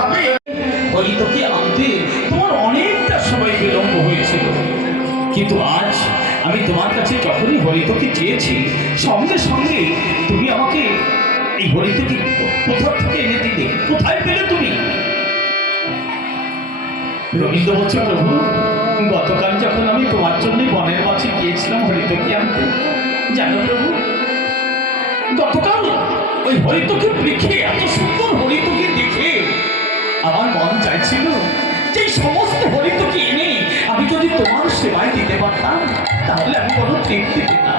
কীভাবে হরিতকে আনতে তোমার অনেকটা সময় বিলম্ব হয়েছিল। কিন্তু আজ আমি তোমার কাছে যখনই হরিতকে চেয়েছি, সঙ্গে সঙ্গে তুমি আমাকে এই হরিতকে কোথা থেকে এনে কোথায় পেলে তুমি? রবীন্দ্র বলছে, প্রভু, গতকাল যখন আমি তোমার জন্য বনের মাঝে গিয়েছিলাম হরিতকে আনতে, জানো প্রভু, গতকাল ওই হরিতকে দেখে এত সুন্দর মন চাইছিল, যে সমস্ত হরিতকে এনে আমি যদি তোমার সেবায় দিতে পারতাম, তাহলে আমি কোনো তৃপ্তি পেতাম